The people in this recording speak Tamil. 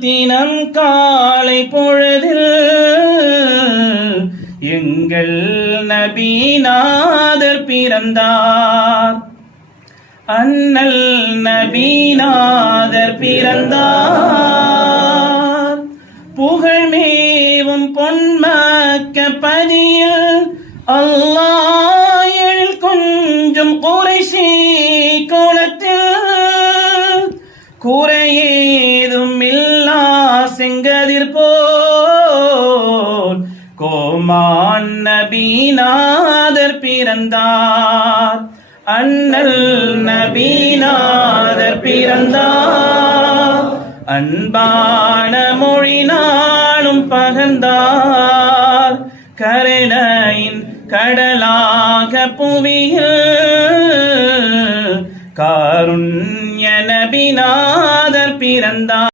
தினம் காலை பொழுதில் எங்கள் நபிநாதர் பிறந்தார். அண்ணல் நபிநாதர் பிறந்தார். புகழ்மேவும் பொன்மக்க பதியில் அல்லாஹ் கொஞ்சம் குறைஷி கோலத்தில் குறையேதும் இல்லா செங்கதிர் போல் கோமான் நபிநாதர் பிறந்தார். அண்ணல் நபிநாதர் பிறந்தார். அன்பான மொழினாலும் பகர்ந்தார். கருணையின் கடலாக புவியில் காருண்ய நபிநாதர் பிறந்தார்.